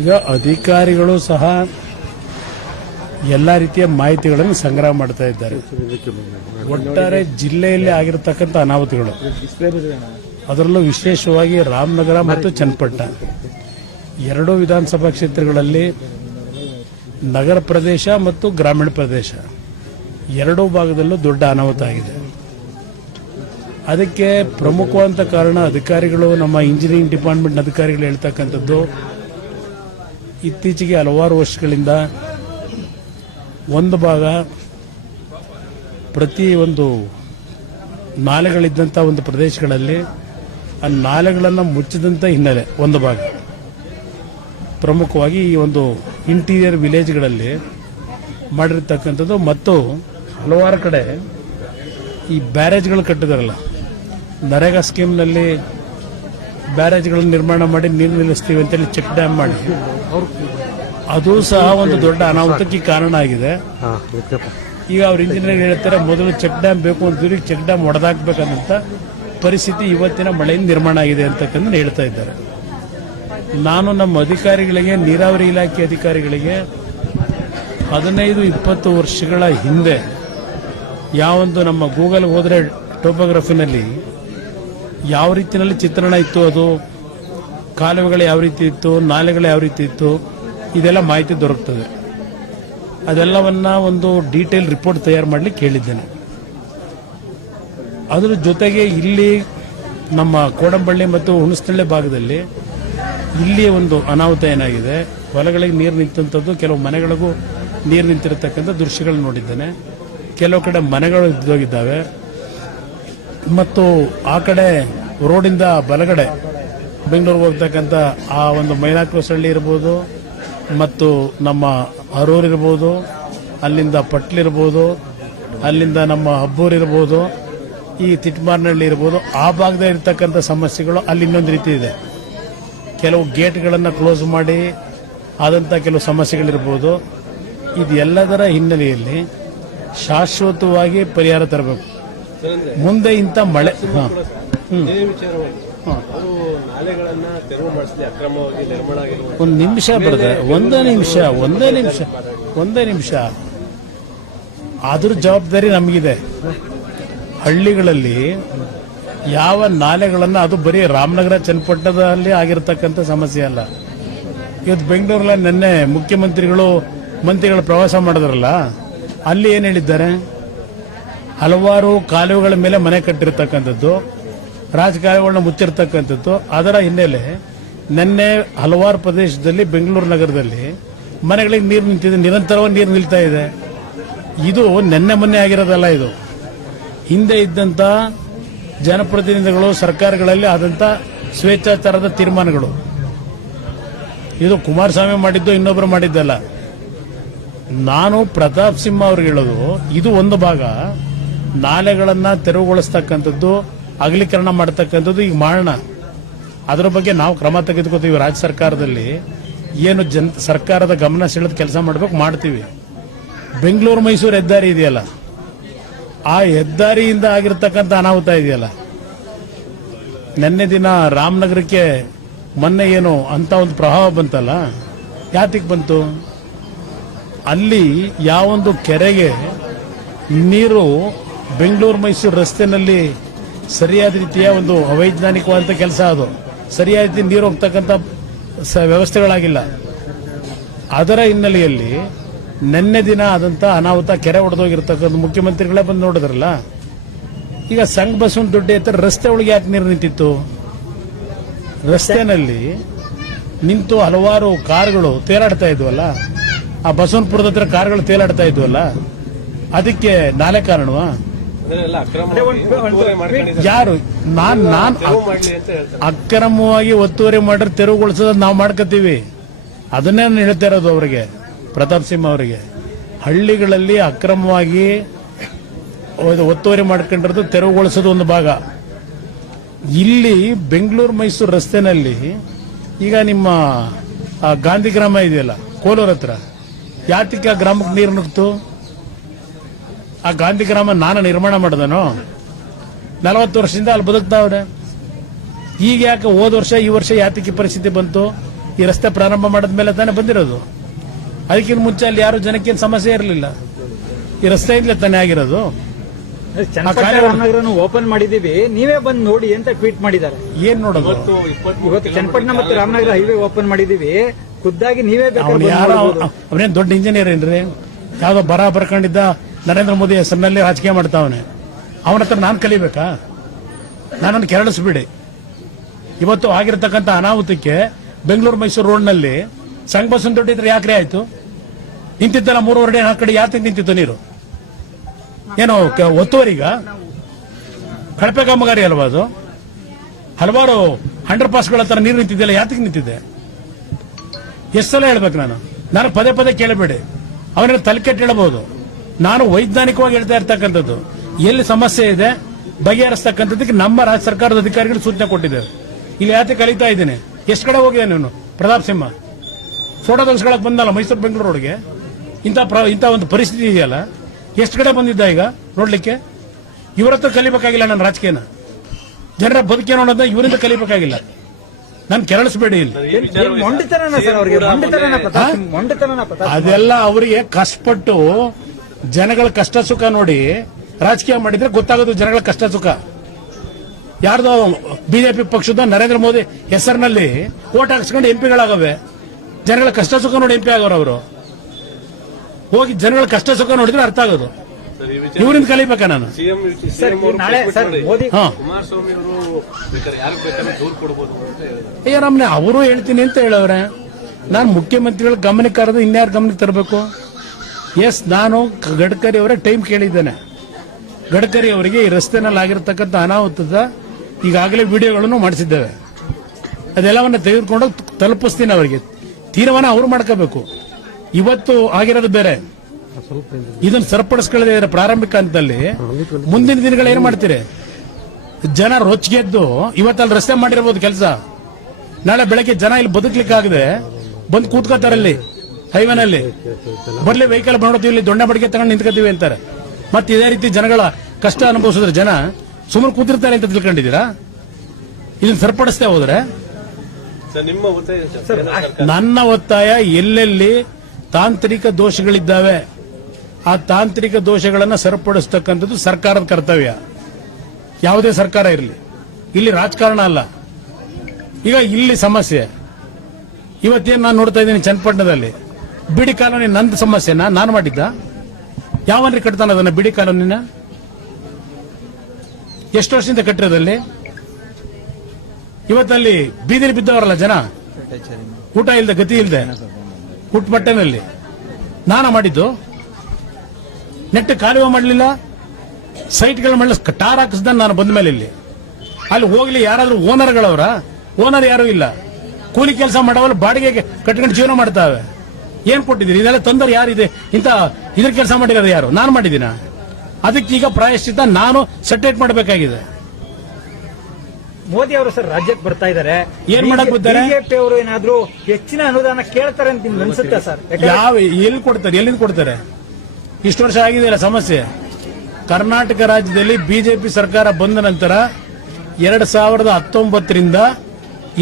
ಈಗ ಅಧಿಕಾರಿಗಳು ಸಹ ಎಲ್ಲ ರೀತಿಯ ಮಾಹಿತಿಗಳನ್ನು ಸಂಗ್ರಹ ಮಾಡ್ತಾ ಇದ್ದಾರೆ. ಒಟ್ಟಾರೆ ಜಿಲ್ಲೆಯಲ್ಲಿ ಆಗಿರತಕ್ಕಂಥ ಅನಾಹುತಗಳು, ಅದರಲ್ಲೂ ವಿಶೇಷವಾಗಿ ರಾಮನಗರ ಮತ್ತು ಚನ್ನಪಟ್ಟಣ ಎರಡೂ ವಿಧಾನಸಭಾ ಕ್ಷೇತ್ರಗಳಲ್ಲಿ ನಗರ ಪ್ರದೇಶ ಮತ್ತು ಗ್ರಾಮೀಣ ಪ್ರದೇಶ ಎರಡೂ ಭಾಗದಲ್ಲೂ ದೊಡ್ಡ ಅನಾಹುತ ಆಗಿದೆ. ಅದಕ್ಕೆ ಪ್ರಮುಖವಾದ ಕಾರಣ ಅಧಿಕಾರಿಗಳು, ನಮ್ಮ ಇಂಜಿನಿಯರಿಂಗ್ ಡಿಪಾರ್ಟ್ಮೆಂಟ್ ಅಧಿಕಾರಿಗಳು ಹೇಳ್ತಕ್ಕಂಥದ್ದು, ಇತ್ತೀಚೆಗೆ ಹಲವಾರು ವರ್ಷಗಳಿಂದ ಒಂದು ಭಾಗ ಪ್ರತಿ ಒಂದು ನಾಲೆಗಳಿದ್ದಂಥ ಒಂದು ಪ್ರದೇಶಗಳಲ್ಲಿ ಆ ನಾಲೆಗಳನ್ನು ಮುಚ್ಚಿದಂಥ ಹಿನ್ನೆಲೆ ಒಂದು ಭಾಗ, ಪ್ರಮುಖವಾಗಿ ಈ ಒಂದು ಇಂಟೀರಿಯರ್ ವಿಲೇಜ್ಗಳಲ್ಲಿ ಮಾಡಿರ್ತಕ್ಕಂಥದ್ದು. ಮತ್ತು ಹಲವಾರು ಕಡೆ ಈ ಬ್ಯಾರೇಜ್ಗಳು ಕಟ್ಟಿದಾರಲ್ಲ, ನರೇಗಾ ಸ್ಕೀಮ್ನಲ್ಲಿ ಬ್ಯಾರೇಜ್ಗಳನ್ನು ನಿರ್ಮಾಣ ಮಾಡಿ ನೀರು ನಿಲ್ಲಿಸ್ತೀವಿ ಅಂತೇಳಿ ಚೆಕ್ ಡ್ಯಾಮ್ ಮಾಡಿ, ಅದು ಸಹ ಒಂದು ದೊಡ್ಡ ಅನಾಹುತಕ್ಕೆ ಕಾರಣ ಆಗಿದೆ. ಈಗ ಅವ್ರ ಇಂಜಿನಿಯರ್ ಹೇಳ್ತಾರೆ, ಮೊದಲು ಚೆಕ್ ಡ್ಯಾಮ್ ಬೇಕು ಅಂತಿದ್ರು, ಚೆಕ್ ಡ್ಯಾಮ್ ಒಡೆದಾಕ್ಬೇಕಂತ ಪರಿಸ್ಥಿತಿ ಇವತ್ತಿನ ಮಳೆಯಿಂದ ನಿರ್ಮಾಣ ಆಗಿದೆ ಅಂತಕ್ಕಂಥ ಹೇಳ್ತಾ ಇದ್ದಾರೆ. ನಾನು ನಮ್ಮ ಅಧಿಕಾರಿಗಳಿಗೆ, ನೀರಾವರಿ ಇಲಾಖೆ ಅಧಿಕಾರಿಗಳಿಗೆ 15-20 ವರ್ಷಗಳ ಹಿಂದೆ ಯಾವೊಂದು ನಮ್ಮ ಗೂಗಲ್ ಹೋದ್ರೆ ಟೋಪೋಗ್ರಫಿನಲ್ಲಿ ಯಾವ ರೀತಿಯಲ್ಲಿ ಚಿತ್ರಣ ಇತ್ತು, ಅದು ಕಾಲುವೆಗಳು ಯಾವ ರೀತಿ ಇತ್ತು, ನಾಲೆಗಳು ಯಾವ ರೀತಿ ಇತ್ತು, ಇದೆಲ್ಲ ಮಾಹಿತಿ ದೊರಕ್ತದೆ. ಅದೆಲ್ಲವನ್ನ ಒಂದು ಡೀಟೇಲ್ ರಿಪೋರ್ಟ್ ತಯಾರು ಮಾಡಲಿಕ್ಕೆ ಹೇಳಿದ್ದೇನೆ. ಅದರ ಜೊತೆಗೆ ಇಲ್ಲಿ ನಮ್ಮ ಕೋಡಂಬಳ್ಳಿ ಮತ್ತು ಹುಣಸನಳ್ಳಿ ಭಾಗದಲ್ಲಿ ಇಲ್ಲಿ ಒಂದು ಅನಾಹುತ ಏನಾಗಿದೆ, ಹೊಲಗಳಿಗೆ ನೀರು ನಿಂತಂಥದ್ದು, ಕೆಲವು ಮನೆಗಳಿಗೂ ನೀರು ನಿಂತಿರತಕ್ಕಂಥ ದೃಶ್ಯಗಳು ನೋಡಿದ್ದೇನೆ. ಕೆಲವು ಕಡೆ ಮನೆಗಳು ಇದ್ದೋಗಿದ್ದಾವೆ. ಮತ್ತು ಆ ಕಡೆ ರೋಡಿಂದ ಬಲಗಡೆ ಬೆಂಗಳೂರಿಗೆ ಹೋಗ್ತಕ್ಕಂಥ ಆ ಒಂದು ಮೈನಾಕ್ರೋಸಳ್ಳಿ ಇರ್ಬೋದು, ಮತ್ತು ನಮ್ಮ ಅರೂರು ಇರ್ಬೋದು, ಅಲ್ಲಿಂದ ಪಟ್ಲಿರ್ಬೋದು, ಅಲ್ಲಿಂದ ನಮ್ಮ ಹಬ್ಬೂರು ಇರ್ಬೋದು, ಈ ತಿಟ್ಮಾರ್ನಹಳ್ಳಿ ಇರ್ಬೋದು, ಆ ಭಾಗದಲ್ಲಿ ಇರ್ತಕ್ಕಂಥ ಸಮಸ್ಯೆಗಳು ಅಲ್ಲಿ ಇನ್ನೊಂದು ರೀತಿ ಇದೆ. ಕೆಲವು ಗೇಟ್ಗಳನ್ನು ಕ್ಲೋಸ್ ಮಾಡಿ ಆದಂಥ ಕೆಲವು ಸಮಸ್ಯೆಗಳಿರ್ಬೋದು. ಇದೆಲ್ಲದರ ಹಿನ್ನೆಲೆಯಲ್ಲಿ ಶಾಶ್ವತವಾಗಿ ಪರಿಹಾರ ತರಬೇಕು. ಮುಂದೆ ಇಂಥ ಮಳೆ ಒಂದು ನಿಮಿಷ ಬರ್ತದೆ, ಒಂದೇ ನಿಮಿಷ ಅದ್ರ ಜವಾಬ್ದಾರಿ ನಮಗಿದೆ. ಹಳ್ಳಿಗಳಲ್ಲಿ ಯಾವ ನಾಲೆಗಳನ್ನು, ಅದು ಬರೀ ರಾಮನಗರ ಚನ್ನಪಟ್ಟಣದಲ್ಲಿ ಆಗಿರತಕ್ಕಂಥ ಸಮಸ್ಯೆ ಅಲ್ಲ. ಇವತ್ತು ಬೆಂಗಳೂರಲ್ಲಿ ನಿನ್ನೆ ಮಂತ್ರಿಗಳು ಪ್ರವಾಸ ಮಾಡಿದ್ರಲ್ಲ, ಅಲ್ಲಿ ಏನು ಹೇಳಿದ್ದಾರೆ, ಹಲವಾರು ಕಾಲುವೆಗಳ ಮೇಲೆ ಮನೆ ಕಟ್ಟಿರ್ತಕ್ಕಂಥದ್ದು, ರಾಜಕಾಲುವೆಗಳನ್ನ ಮುಚ್ಚಿರ್ತಕ್ಕಂಥದ್ದು. ಅದರ ಹಿನ್ನೆಲೆ ನಿನ್ನೆ ಹಲವಾರು ಪ್ರದೇಶದಲ್ಲಿ ಬೆಂಗಳೂರು ನಗರದಲ್ಲಿ ಮನೆಗಳಿಗೆ ನೀರು ನಿಂತಿದೆ, ನಿರಂತರವಾಗಿ ನೀರು ನಿಲ್ತಾ ಇದೆ. ಇದು ನಿನ್ನೆ ಮೊನ್ನೆ ಆಗಿರೋದಲ್ಲ, ಇದು ಹಿಂದೆ ಇದ್ದಂಥ ಜನಪ್ರತಿನಿಧಿಗಳು, ಸರ್ಕಾರಗಳಲ್ಲಿ ಆದಂಥ ಸ್ವೇಚ್ಛಾಚಾರದ ತೀರ್ಮಾನಗಳು. ಇದು ಕುಮಾರಸ್ವಾಮಿ ಮಾಡಿದ್ದು, ಇನ್ನೊಬ್ಬರು ಮಾಡಿದ್ದಲ್ಲ. ನಾನು ಪ್ರತಾಪ್ ಸಿಂಹ ಅವ್ರಿಗೆ ಹೇಳೋದು, ಇದು ಒಂದು ಭಾಗ ನಾಲೆಗಳನ್ನು ತೆರವುಗೊಳಿಸ್ತಕ್ಕಂಥದ್ದು, ಅಗಲೀಕರಣ ಮಾಡತಕ್ಕಂಥದ್ದು ಈಗ ಮಾಡೋಣ. ಅದರ ಬಗ್ಗೆ ನಾವು ಕ್ರಮ ತೆಗೆದುಕೊತೀವಿ. ರಾಜ್ಯ ಸರ್ಕಾರದಲ್ಲಿ ಏನು ಸರ್ಕಾರದ ಗಮನ ಸೆಳೆದ ಕೆಲಸ ಮಾಡಬೇಕು, ಮಾಡ್ತೀವಿ. ಬೆಂಗಳೂರು ಮೈಸೂರು ಹೆದ್ದಾರಿ ಇದೆಯಲ್ಲ, ಆ ಹೆದ್ದಾರಿಯಿಂದ ಆಗಿರ್ತಕ್ಕಂಥ ಅನಾಹುತ ಇದೆಯಲ್ಲ, ನಿನ್ನೆ ದಿನ ರಾಮನಗರಕ್ಕೆ ಮೊನ್ನೆ ಏನು ಅಂತ ಒಂದು ಪ್ರವಾಹ ಬಂತಲ್ಲ, ಯಾತಿಗೆ ಬಂತು? ಅಲ್ಲಿ ಯಾವೊಂದು ಕೆರೆಗೆ ನೀರು ಬೆಂಗಳೂರು ಮೈಸೂರು ರಸ್ತೆಯಲ್ಲಿ ಸರಿಯಾದ ರೀತಿಯ ಒಂದು ಅವೈಜ್ಞಾನಿಕವಾದಂಥ ಕೆಲಸ, ಅದು ಸರಿಯಾದ ರೀತಿ ನೀರು ಹೋಗ್ತಕ್ಕಂಥ ವ್ಯವಸ್ಥೆಗಳಾಗಿಲ್ಲ. ಅದರ ಹಿನ್ನೆಲೆಯಲ್ಲಿ ನಿನ್ನೆ ದಿನ ಆದಂಥ ಅನಾಹುತ, ಕೆರೆ ಒಡೆದೋಗಿರ್ತಕ್ಕಂಥ ಮುಖ್ಯಮಂತ್ರಿಗಳೇ ಬಂದು ನೋಡಿದ್ರಲ್ಲ. ಈಗ ಸಂಘ ಬಸವನ ದೊಡ್ಡ ಎತ್ತರ ರಸ್ತೆ ಒಳಗೆ ಯಾಕೆ ನೀರು ನಿಂತಿತ್ತು? ರಸ್ತೆನಲ್ಲಿ ನಿಂತು ಹಲವಾರು ಕಾರುಗಳು ತೇಲಾಡ್ತಾ ಇದ್ವಲ್ಲ, ಆ ಬಸವನಪುರದ ಹತ್ರ ಕಾರುಗಳು ತೇಲಾಡ್ತಾ ಇದ್ವಲ್ಲ, ಅದಕ್ಕೆ ನಾಲೆ ಕಾರಣವಾ? ಯಾರು? ನಾನು ಅಕ್ರಮವಾಗಿ ಒತ್ತುವರಿ ಮಾಡ್ರೆ ತೆರವುಗೊಳಿಸೋದು ನಾವು ಮಾಡ್ಕೋತೀವಿ. ಅದನ್ನೇ ನಾನು ಹೇಳ್ತಾ ಇರೋದು ಅವರಿಗೆ, ಪ್ರತಾಪ್ ಸಿಂಹ ಅವರಿಗೆ. ಹಳ್ಳಿಗಳಲ್ಲಿ ಅಕ್ರಮವಾಗಿ ಒತ್ತುವರಿ ಮಾಡ್ಕೊಂಡಿರೋದು ತೆರವುಗೊಳಿಸೋದು ಒಂದು ಭಾಗ. ಇಲ್ಲಿ ಬೆಂಗಳೂರು ಮೈಸೂರು ರಸ್ತೆನಲ್ಲಿ ಈಗ ನಿಮ್ಮ ಗಾಂಧಿ ಗ್ರಾಮ ಇದೆಯಲ್ಲ, ಕೋಲೂರ್ ಹತ್ರ, ಯಾತಿಗೆ ಆ ಗ್ರಾಮಕ್ಕೆ ನೀರು ನುಗ್ತು? ಆ ಗಾಂಧಿ ಗ್ರಾಮ ನಾನು ನಿರ್ಮಾಣ ಮಾಡಿದನೋ? 40 ವರ್ಷದಿಂದ ಅಲ್ಲಿ ಬದುಕ್ತಾವ್ರೆ. ಈಗ ಯಾಕೆ ಹೋದ ವರ್ಷ ಈ ವರ್ಷ ಯಾತಕ್ಕೆ ಪರಿಸ್ಥಿತಿ ಬಂತು? ಈ ರಸ್ತೆ ಪ್ರಾರಂಭ ಮಾಡಿದ್ಮೇಲೆ ತಾನೇ ಬಂದಿರೋದು. ಅದಕ್ಕಿಂತ ಮುಂಚೆ ಅಲ್ಲಿ ಯಾರು ಜನಕ್ಕೇನು ಸಮಸ್ಯೆ ಇರಲಿಲ್ಲ. ಈ ರಸ್ತೆಯಿಂದಲೇ ತಾನೇ ಆಗಿರೋದು. ರಾಮನಗರನು ಓಪನ್ ಮಾಡಿದೀವಿ, ನೀವೇ ಬಂದು ನೋಡಿ ಅಂತ ಟ್ವೀಟ್ ಮಾಡಿದ್ದಾರೆ. ಏನ್ ನೋಡೋದು? ಇವತ್ತು ಚನ್ನಪಟ್ಟಣ ಮತ್ತು ರಾಮನಗರ ಹೈವೇ ಓಪನ್ ಮಾಡಿದೀವಿ, ಖುದ್ದಾಗಿ ನೀವೇ ಅವನೇನ್ ದೊಡ್ಡ ಇಂಜಿನಿಯರ್ ಏನ್ರಿ? ಯಾವ್ದೋ ಬರ ಬರ್ಕೊಂಡಿದ್ದ ನರೇಂದ್ರ ಮೋದಿ ಹೆಸರಿನಲ್ಲಿ ರಾಜಕೀಯ ಮಾಡ್ತಾವನೆ. ಅವನ ಹತ್ರ ನಾನು ಕಲಿಬೇಕಾ? ನನ್ನನ್ನು ಕೆರಳಿಸ್ಬಿಡಿ. ಇವತ್ತು ಆಗಿರತಕ್ಕಂಥ ಅನಾಹುತಕ್ಕೆ ಬೆಂಗಳೂರು ಮೈಸೂರು ರೋಡ್ನಲ್ಲಿ ಸಂಘ ಬಸ್ ದೊಡ್ಡಿದ್ರೆ ಯಾಕ್ರೆ ಆಯ್ತು? ನಿಂತಿದ್ದಲ್ಲ 3 ಅಡಿ 4 ಕಡೆ ಯಾಕೆ ನಿಂತಿತ್ತು ನೀರು? ಏನು ಒತ್ತುವರಿಗ? ಕಳಪೆ ಕಾಮಗಾರಿ ಅಲ್ವಾ ಅದು? ಹಲವಾರು ಅಂಡರ್ ಪಾಸ್ಗಳ ಹತ್ರ ನೀರು ನಿಂತಿದ್ದೆಲ್ಲ ಯಾತಕ್ಕೆ ನಿಂತಿದೆ? ಎಷ್ಟು ಸಲ ಹೇಳ್ಬೇಕು ನಾನು ಪದೇ ಪದೇ ಕೇಳಬೇಡಿ. ಅವನ ತಲೆ ಕೆಟ್ಟು ಹೇಳಬಹುದು. ನಾನು ವೈಜ್ಞಾನಿಕವಾಗಿ ಹೇಳ್ತಾ ಇರ್ತಕ್ಕಂಥದ್ದು. ಎಲ್ಲಿ ಸಮಸ್ಯೆ ಇದೆ ಬಗೆಹರಿಸ್ತಕ್ಕಂಥದ್ದಕ್ಕೆ ನಮ್ಮ ರಾಜ್ಯ ಸರ್ಕಾರದ ಅಧಿಕಾರಿಗಳು ಸೂಚನೆ ಕೊಟ್ಟಿದ್ದಾರೆ. ಇಲ್ಲಿ ಯಾಕೆ ಕಲಿತಾ ಇದ್ದೀನಿ. ಎಷ್ಟು ಕಡೆ ಹೋಗಿದೆ ನೀನು? ಪ್ರತಾಪ್ ಸಿಂಹ ಫೋಟೋ ತೆಗೆಸ್ಕೊಳಕ್ ಬಂದಲ್ಲ ಮೈಸೂರು ಬೆಂಗಳೂರು ರೋಡ್ಗೆ. ಇಂಥ ಒಂದು ಪರಿಸ್ಥಿತಿ ಇದೆಯಲ್ಲ, ಎಷ್ಟು ಕಡೆ ಬಂದಿದ್ದ ಈಗ ನೋಡ್ಲಿಕ್ಕೆ? ಇವರ ಹತ್ರ ಕಲಿಬೇಕಾಗಿಲ್ಲ ನನ್ನ ರಾಜಕೀಯನ. ಜನರ ಬದುಕೇನೋ ಅನ್ನೋದನ್ನ ಇವರಿಂದ ಕಲಿಬೇಕಾಗಿಲ್ಲ. ನಾನು ಕೆರಳಿಸಬೇಡಿ ಇಲ್ಲಿ. ಅದೆಲ್ಲ ಅವರಿಗೆ ಕಷ್ಟಪಟ್ಟು ಜನಗಳ ಕಷ್ಟ ಸುಖ ನೋಡಿ ರಾಜಕೀಯ ಮಾಡಿದ್ರೆ ಗೊತ್ತಾಗೋದು ಜನಗಳ ಕಷ್ಟ ಸುಖ. ಯಾರ್ದೋ ಬಿಜೆಪಿ ಪಕ್ಷದ ನರೇಂದ್ರ ಮೋದಿ ಹೆಸರಿನಲ್ಲಿ ಓಟ್ ಹಾಕ್ಸ್ಕೊಂಡು ಎಂಪಿಗಳಾಗವೆ. ಜನಗಳ ಕಷ್ಟ ಸುಖ ನೋಡಿ ಎಂಪಿ ಆಗೋರು ಅವರು. ಹೋಗಿ ಜನಗಳ ಕಷ್ಟ ಸುಖ ನೋಡಿದ್ರೆ ಅರ್ಥ ಆಗೋದು. ಇವರಿಂದ ಕಲಿಬೇಕಾ ನಾನು? ಅಯ್ಯೋ ನಮ್ನೆ ಅವರು ಹೇಳ್ತೀನಿ ಅಂತ ಹೇಳವ್ರೆ. ನಾನು ಮುಖ್ಯಮಂತ್ರಿಗಳ ಗಮನಕ್ಕೆ ಕರೆದು ಇನ್ಯಾರು ಗಮನಕ್ಕೆ ತರಬೇಕು? ಎಸ್, ನಾನು ಗಡ್ಕರಿ ಅವರೇ ಟೈಮ್ ಕೇಳಿದ್ದೇನೆ. ಗಡ್ಕರಿ ಅವರಿಗೆ ಈ ರಸ್ತೆನಲ್ಲಿ ಆಗಿರತಕ್ಕಂಥ ಅನಾಹುತದ ಈಗಾಗಲೇ ವಿಡಿಯೋಗಳನ್ನು ಮಾಡಿಸಿದ್ದೇವೆ. ಅದೆಲ್ಲವನ್ನ ತೆಗೆದುಕೊಂಡು ತಲುಪಿಸ್ತೀನಿ ಅವರಿಗೆ. ತೀರ್ಮಾನ ಅವರು ಮಾಡ್ಕೋಬೇಕು. ಇವತ್ತು ಆಗಿರೋದು ಬೇರೆ, ಇದನ್ನು ಸರಿಪಡಿಸ್ಕೊಳ್ಳದೆ ಪ್ರಾರಂಭಿಕ ಹಂತದಲ್ಲಿ ಮುಂದಿನ ದಿನಗಳು ಏನ್ ಮಾಡ್ತೀರಿ? ಜನ ರೊಚ್ಚಿಗೆದ್ದು ಇವತ್ತಲ್ಲಿ ರಸ್ತೆ ಮಾಡಿರಬಹುದು ಕೆಲಸ. ನಾಳೆ ಬೆಳಗ್ಗೆ ಜನ ಇಲ್ಲಿ ಬದುಕಲಿಕ್ಕಾಗದೆ ಬಂದು ಕೂತ್ಕೋತಾರಲ್ಲಿ ಹೈವೇನಲ್ಲಿ. ಬರ್ಲಿ ವೆಹಿಕಲ್ ನೋಡ್ತೀವಿ, ಇಲ್ಲಿ ದೊಣ್ಣೆ ಬಡಿಗೆ ತಗೊಂಡು ನಿಂತ್ಕೋತೀವಿ ಅಂತಾರೆ. ಮತ್ತೆ ಇದೇ ರೀತಿ ಜನಗಳ ಕಷ್ಟ ಅನುಭವಿಸಿದ್ರೆ ಜನ ಸುಮ್ಮನೆ ಕೂತಿರ್ತಾರೆ ಅಂತ ತಿಳ್ಕೊಂಡಿದ್ದೀರಾ? ಇದನ್ನ ಸರಿಪಡಿಸ್ತೇ ಹೋದ್ರೆ ನನ್ನ ಒತ್ತಾಯ ಎಲ್ಲೆಲ್ಲಿ ತಾಂತ್ರಿಕ ದೋಷಗಳಿದ್ದಾವೆ ಆ ತಾಂತ್ರಿಕ ದೋಷಗಳನ್ನು ಸರಿಪಡಿಸ್ತಕ್ಕಂಥದ್ದು ಸರ್ಕಾರದ ಕರ್ತವ್ಯ. ಯಾವುದೇ ಸರ್ಕಾರ ಇರಲಿ, ಇಲ್ಲಿ ರಾಜಕಾರಣ ಅಲ್ಲ. ಈಗ ಇಲ್ಲಿ ಸಮಸ್ಯೆ ಇವತ್ತೇನು ನಾನು ನೋಡ್ತಾ ಇದ್ದೀನಿ ಚನ್ನಪಟ್ಟಣದಲ್ಲಿ ಬಿಡಿ ಕಾಲೋನಿ. ನಂದು ಸಮಸ್ಯೆನ ನಾನು ಮಾಡಿದ್ದ? ಯಾವನ್ರಿ ಕಟ್ತಾನ ಅದನ್ನ ಬಿಡಿ ಕಾಲೋನಿನ? ಎಷ್ಟು ವರ್ಷದಿಂದ ಕಟ್ಟಿರೋದಲ್ಲಿ? ಇವತ್ತಲ್ಲಿ ಬೀದಿಲಿ ಬಿದ್ದವರಲ್ಲ ಜನ, ಊಟ ಇಲ್ಲದೆ ಗತಿ ಇಲ್ಲದೆ ಹುಟ್ಟುಮಟ್ಟನಲ್ಲಿ. ನಾನು ಮಾಡಿದ್ದು ನೆಟ್ಟು ಕಾಲುವೆ ಮಾಡಲಿಲ್ಲ, ಸೈಟ್ಗಳ ಮೇಲೆ ಟಾರ್ ಹಾಕಿಸ್ದ ನಾನು ಬಂದ ಮೇಲೆ. ಇಲ್ಲಿ ಅಲ್ಲಿ ಹೋಗ್ಲಿ ಯಾರಾದ್ರೂ ಓನರ್ಗಳವರ? ಓನರ್ ಯಾರು ಇಲ್ಲ. ಕೂಲಿ ಕೆಲಸ ಮಾಡೋವಲ್ಲ ಬಾಡಿಗೆಗೆ ಕಟ್ಕೊಂಡು ಜೀವನ ಮಾಡ್ತಾವೆ. ಏನ್ ಕೊಟ್ಟಿದ್ದೀರಿ? ಇದೆಲ್ಲ ತೊಂದರೆ ಯಾರಿದೆ? ಇಂತ ಇದ್ರ ಕೆಲಸ ಮಾಡಿರೋದು ಯಾರು? ನಾನು ಮಾಡಿದ್ದೀನ? ಅದಕ್ಕೆ ಈಗ ಪ್ರಾಯಶ್ಚಿತ್ತ ನಾನು ಸೆಟೇಟ್ ಮಾಡಬೇಕಾಗಿದೆ. ಮೋದಿ ಅವರು ಸರ್ ರಾಜ್ಯಕ್ಕೆ ಬರ್ತಾ ಇದ್ದಾರೆ, ಏನ್ ಮಾಡಕ್ ಬರ್ತಾರೆ? ಬಿಜೆಪಿ ಅವರು ಏನಾದ್ರೂ ಹೆಚ್ಚಿನ ಅನುದಾನ ಕೇಳ್ತಾರೆ ಅಂತ ಅನ್ಸುತ್ತೆ ಸರ್? ಎಲ್ಲಿ ಕೊಡ್ತಾರೆ? ಎಲ್ಲಿಂದ ಕೊಡ್ತಾರೆ? ಇಷ್ಟು ವರ್ಷ ಆಗಿದೆಯಲ್ಲ ಸಮಸ್ಯೆ. ಕರ್ನಾಟಕ ರಾಜ್ಯದಲ್ಲಿ ಬಿಜೆಪಿ ಸರ್ಕಾರ ಬಂದ ನಂತರ 2019ರಿಂದ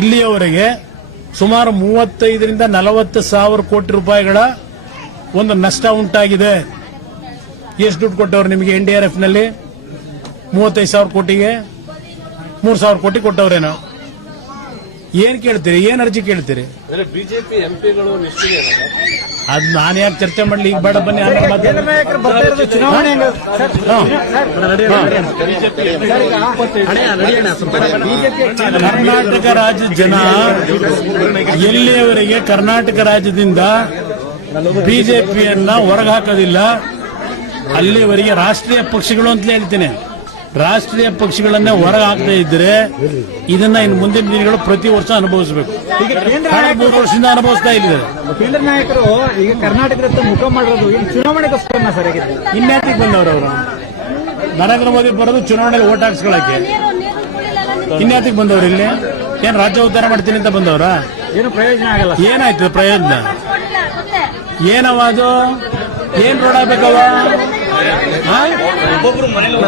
ಇಲ್ಲಿಯವರೆಗೆ ಸುಮಾರು 35ರಿಂದ 40 ಸಾವಿರ ಕೋಟಿ ರೂಪಾಯಿಗಳ ಒಂದು ನಷ್ಟ ಉಂಟಾಗಿದೆ. ಎಷ್ಟು ದುಡ್ಡು ಕೊಟ್ಟವ್ರು ನಿಮಗೆ? NDRF ನಲ್ಲಿ 35,000 ಕೋಟಿಗೆ 3,000 ಕೋಟಿ ಕೊಟ್ಟವ್ರೇನೋ. ಏನ್ ಕೇಳ್ತೀರಿ? ಏನ್ ಅರ್ಜಿ ಕೇಳ್ತೀರಿ? ಬಿಜೆಪಿ ಎಂಪಿಗಳು ಅದ್ ನಾನು ಯಾಕೆ ಚರ್ಚೆ ಮಾಡ್ಲಿ? ಈಗ ಬೇಡ ಬನ್ನಿ. ಕರ್ನಾಟಕ ರಾಜ್ಯದ ಜನ ಎಲ್ಲಿಯವರೆಗೆ ಕರ್ನಾಟಕ ರಾಜ್ಯದಿಂದ ಬಿಜೆಪಿಯನ್ನ ಹೊರಗಾಕೋದಿಲ್ಲ ಅಲ್ಲಿವರೆಗೆ ರಾಷ್ಟ್ರೀಯ ಪಕ್ಷಗಳು ಅಂತ ಹೇಳ್ತೀನಿ. ರಾಷ್ಟ್ರೀಯ ಪಕ್ಷಗಳನ್ನೇ ಹೊರಗೆ ಹಾಕದೇ ಇದ್ರೆ ಇದನ್ನ ಇನ್ನು ಮುಂದಿನ ದಿನಗಳು ಪ್ರತಿ ವರ್ಷ ಅನುಭವಿಸಬೇಕು. ಈಗ 3 ವರ್ಷದಿಂದ ಅನುಭವಿಸ್ತಾ ಇದ್ದಾರೆ. ಕೇಂದ್ರ ನಾಯಕರು ಈಗ ಕರ್ನಾಟಕದ ಮುಖ ಮಾಡೋದು ಚುನಾವಣೆಗೋಸ್ಕರ ಸರ್. ಇನ್ಯಾತಿಗೆ ಬಂದವರು ಅವರು? ನರೇಂದ್ರ ಮೋದಿ ಬರೋದು ಚುನಾವಣೆಗೆ ಓಟ್ ಹಾಕ್ಸ್ಕೊಳಕ್ಕೆ. ಇನ್ಯಾತಿಗೆ ಬಂದವರು? ಇಲ್ಲಿ ಏನ್ ರಾಜ್ಯ ಉದ್ಧಾರ ಮಾಡ್ತೀನಿ ಅಂತ ಬಂದವ್ರ? ಏನು ಪ್ರಯೋಜನ ಆಗಲ್ಲ. ಏನಾಯ್ತು ಪ್ರಯೋಜನ? ಏನವಾದು? ಏನ್ ರೋಡ್ ಆಗ್ಬೇಕವ? ಒಬ್ಬೊಬ್ರು ಮನೇಲಿ